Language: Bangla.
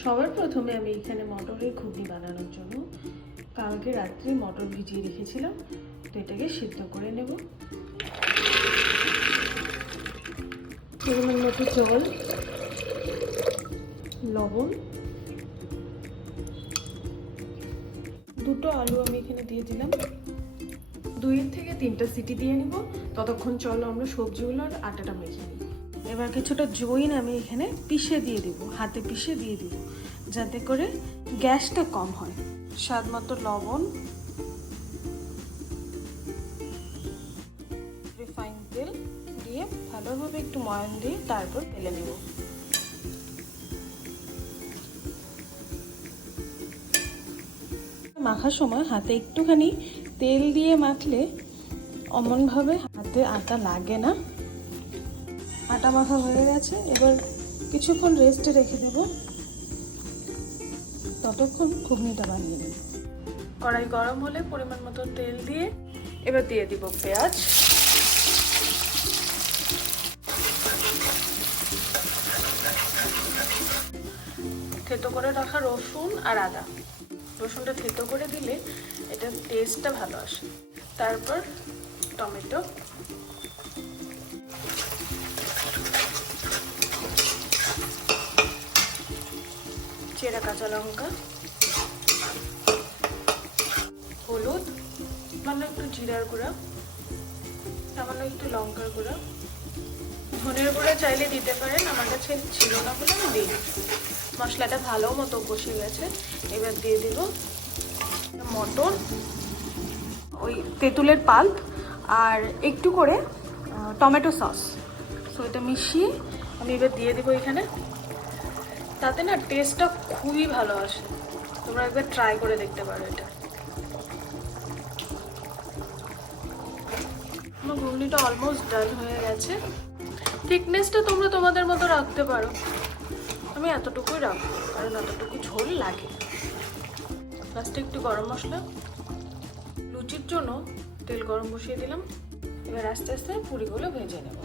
সবার প্রথমে আমি এখানে মটরের ঘুগনি বানানোর জন্য কালকে রাত্রে মটর ভিজিয়ে রেখেছিলাম, তো এটাকে সিদ্ধ করে নেব। পরিমাণ মতো জল, লবণ, দুটো আলু আমি এখানে দিয়ে দিলাম। 2 থেকে 3টা সিটি দিয়ে নিব। ততক্ষণ চলো আমরা সবজিগুলোর আটাটা মেখে নিই। এবার কিছুটা জইন আমি এখানে পিষে দিয়ে দিব, হাতে পিষে দিয়ে দিব, যাতে করে গ্যাসটা কম হয়। স্বাদ মতো লবণ, রিফাইন তেল দিয়ে ভালোভাবে একটু ময়ান দিয়ে তারপর তেলে নেব। মাখার সময় হাতে একটুখানি তেল দিয়ে মাখলে অমনভাবে হাতে আটা লাগে না। আটা মাখা হয়ে গেছে, এবার কিছুক্ষণ রেস্টে রেখে দেব, ততক্ষণ ঘুগনিটা বানিয়ে নেব। কড়াই গরম হলে পরিমাণ মতো তেল দিয়ে এবার দিয়ে দিব পেঁয়াজ, থেতো করে রাখা রসুন আর আদা। রসুনটা থেতো করে দিলে এটা টেস্টটা ভালো আসে। তারপর টমেটো, চেরা কাঁচা লঙ্কা, হলুদ, সামান্য একটু জিরার গুঁড়া, সামান্য একটু লঙ্কার গুঁড়া, ধনের গুঁড়া চাইলে দিতে পারেন, আমার কাছে ছিল না বলে আমি দিই। মশলাটা ভালো মতো কষে গেছে, এবার দিয়ে দিব মটর, ওই তেঁতুলের পাল্প আর একটু করে টমেটো সস। সো এটা মিশিয়ে আমি এবার দিয়ে দেবো এখানে। তাতে না টেস্টটা খুবই ভালো আসে, তোমরা একবার ট্রাই করে দেখতে পারো এটা। আমার ঘুগনিটা অলমোস্ট ডান হয়ে গেছে। থিকনেসটা তোমরা তোমাদের মতো রাখতে পারো, আমি এতটুকুই রাখবো কারণ এতটুকু ঝোল লাগে। লাস্টে একটু গরম মশলা, লুচির জন্য তেল গরম বসিয়ে দিলাম। এবার আস্তে আস্তে পুরিগুলো ভেজে নেব।